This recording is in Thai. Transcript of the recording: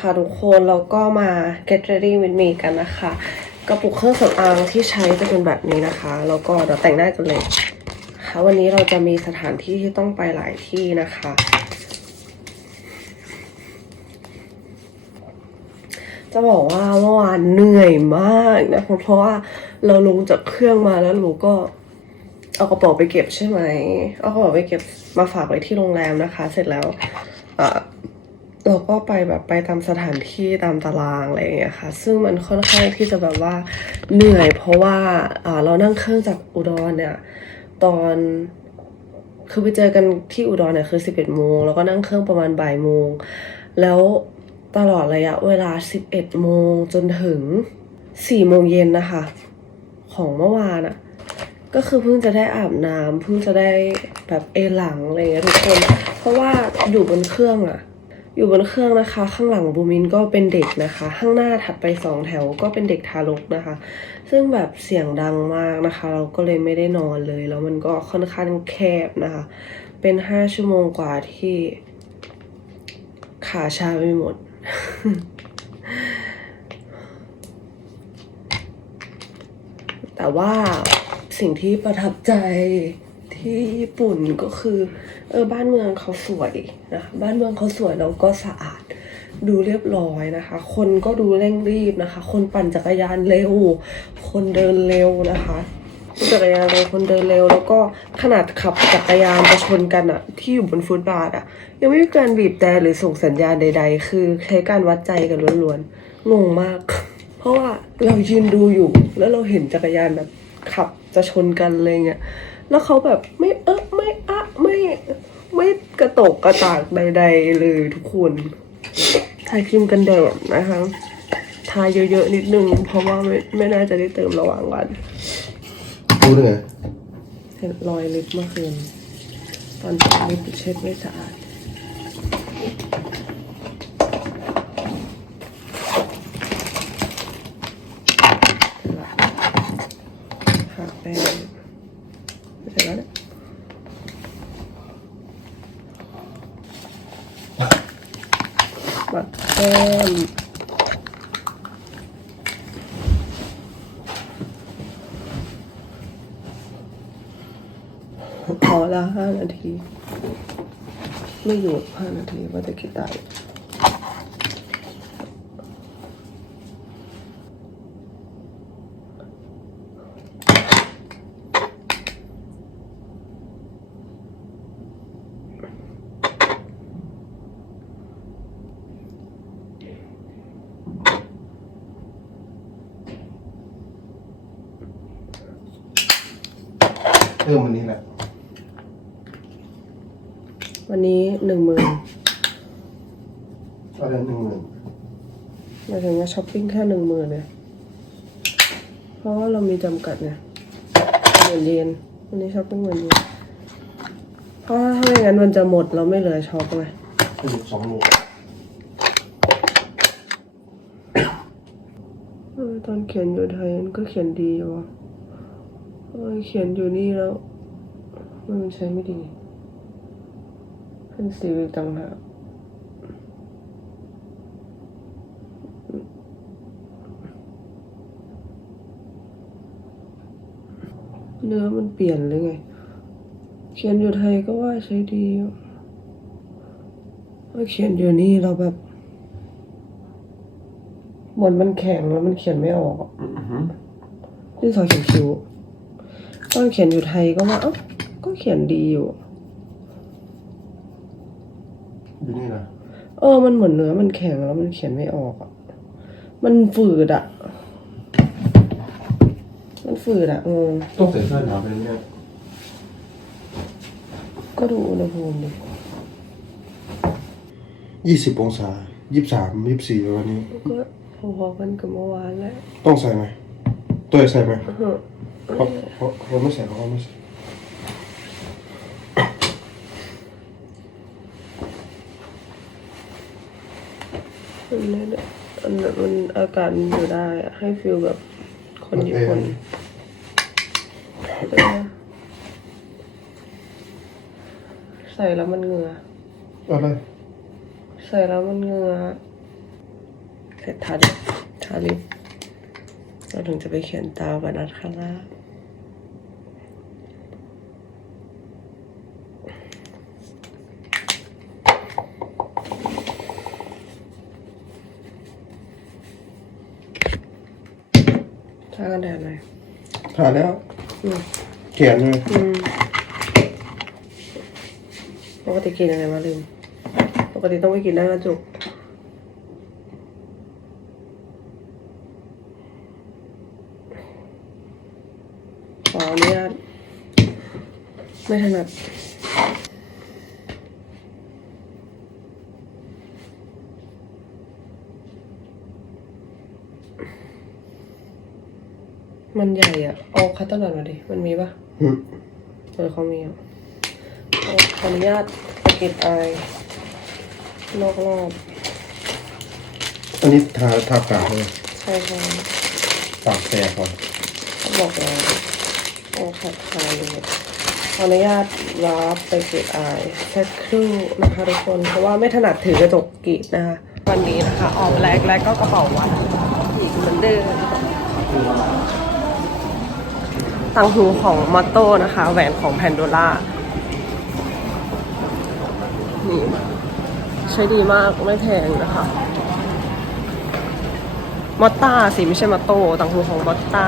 ค่ะทุกคนเราก็มา get ready with me กันนะคะ กระปุกเครื่องสำอางที่ใช้จะเป็นแบบนี้นะคะแล้วก็เดี๋ยวแต่งหน้ากันเลยค่ะวันนี้เราจะมีสถานที่ที่ต้องไปหลายที่นะคะ จะบอกว่าเมื่อวานเหนื่อยมากนะเพราะว่าเราลงจากเครื่องมาแล้วหนูก็เอากระเป๋าไปเก็บใช่ไหม เอากระเป๋าไปเก็บมาฝากไว้ที่โรงแรมนะคะ เสร็จแล้ว เราก็ไปแบบไปตามสถานที่ตามตารางอะไรอย่างเงี้ยค่ะ ซึ่งมันค่อนข้างที่จะแบบว่าเหนื่อย เพราะว่าอ่าเรานั่งเครื่องจากอุดรเนี่ย ตอนคือไปเจอกันที่อุดรเนี่ยคือ11โมงแล้วก็นั่งเครื่องประมาณบ่ายโมง แล้วตลอดระยะเวลา11โมงจนถึง4โมงเย็นนะคะ ของเมื่อวานอะก็คือเพิ่งจะได้อาบน้ำเพิ่งจะได้แบบเอหลังอะไรเงี้ยทุกคน เพราะว่าอยู่บนเครื่องอะ อยู่บนเครื่องนะคะ ข้างหลังบูมินก็เป็นเด็กนะคะ ข้างหน้าถัดไปสองแถวก็เป็นเด็กทารกนะคะ ซึ่งแบบเสียงดังมากนะคะ เราก็เลยไม่ได้นอนเลย แล้วมันก็ค่อนข้างแคบนะคะ เป็นห้าชั่วโมงกว่าที่ ขาชาไปหมด แต่ว่าสิ่งที่ประทับใจ ที่ญี่ปุ่นก็คือ เออบ้านเมืองเขาสวยนะบ้านเมืองเขาสวยแล้วก็สะอาดดูเรียบร้อยนะคะ คนก็ดูเร่งรีบนะคะ คนปั่นจักรยานเร็ว คนเดินเร็วนะคะจักรยานเร็วคนเดินเร็ว แล้วก็ขนาดขับจักรยานจะชนกันอะที่อยู่บนฟุตบาทอะยังไม่มีการบีบแต่หรือส่งสัญญาณใด ๆ คือใช้การวัดใจกันล้วนๆงงมาก เพราะว่าเรายืนดูอยู่ แล้วเราเห็นจักรยานแบบขับจะชนกันอะไรเงี้ย แล้วเขาแบบไม่เออไม่อะไม่ไม่กระตกกระตากใดๆเลยทุกคนทาครีมกันแดดนะคะทาเยอะๆนิดนึง เพราะว่าไม่ไม่น่าจะได้เติมระหว่างวันรู้ได้ไงเห็นรอยลิปเมื่อคืนตอนเช้าลิปเช็ดไม่สะอาดเสร็จละหาแป้งเสร็จแล้วเนี่ย ปัดแป้งพอละห้านาที ไม่หยุดห้านาทีว่าจะคิดได้ เริ่มวันนี้แหละ วันนี้หนึ่งหมื่นเอาเดือนหนึ่งหมื่นหมายถึงว่าช้อปปิ้งแค่หนึ่งหมื่นเนี่ยเพราะว่าเรามีจำกัดเนี่ยหมื่นเยนวันนี้ช้อปปิ้งหมื่นเยนเพราะถ้าไม่งั้นมันจะหมดเราไม่เหลือช็อปไงก็อยู่สองหมื่นเออตอนเขียนอยู่ไทยมันก็เขียนดีอยู่อะ เออเขียนอยู่นี่แล้วมันใช้ไม่ดีเป็นสีวิวต่างหากเนื้อมันเปลี่ยนหรือไง เขียนอยู่ไทยก็ว่าใช้ดีอยู่มาเขียนอยู่นี่เราแบบเหมือนมันแข็งแล้วมันเขียนไม่ออกอะดินสอเขียนคิ้ว ตอนเขียนอยู่ไทยก็ว่าเอ้าก็เขียนดีอยู่ อยู่นี่นะเออ มันเหมือนเนื้อมันแข็งแล้วมันเขียนไม่ออกอะมันฝืดอะมันฝืดอะงงต้องใส่เสื้อหนาวเป็นเนี่ยก็ดูอุณหภูมิดิยี่สิบองศายี่สิบสามยี่สิบสี่ประมาณนี้ ก็พอๆกันกับเมื่อวานแหละต้องใส่ไหมตัวใส่ไหมอื้อหือ เขาไม่ใส่เขาไม่ใส่มันไม่ได้อันนั้นมันอาการมันอยู่ได้อะให้ฟิลแบบคนญี่ปุ่นเออใส่แล้วมันเหงื่ออะไรใส่แล้วมันเหงื่อเสร็จทาลิปทาลิปเราถึงจะไปเขียนตากับนัดข้างล่าง ทากันแดดหน่อยถ่ายแล้วอืมเขียนเลยอืมปกติกินยังไงมาลืม ปกติต้องไปกินหน้ากระจกขออนุญาตไม่ถนัด มันใหญ่อะเอาคัตเตอร์หน่อยมาดิ มันมีปะอืมเออเขามีอะเอาขออนุญาตสะเก็ดไอายนอกรอบ อันนี้ทาทาปากเลยใช่ค่ะปากแตกก่อนเขาบอกแล้วโอ้ขัดคายเลยขออนุญาตรับไปเก็บไอายสักครู่นะคะทุกคน เพราะว่าไม่ถนัดถือกระจกกรีดนะคะวันนี้นะคะ ออกแรกแล้วก็กระเป๋าวัดอีกเหมือนเดิม ตังหูของมอตโต้นะคะ แหวนของแพนโดล่านี่ใช้ดีมากไม่แพงนะคะมอตตาสิไม่ใช่มอตโต้ต่างหูของมอตตา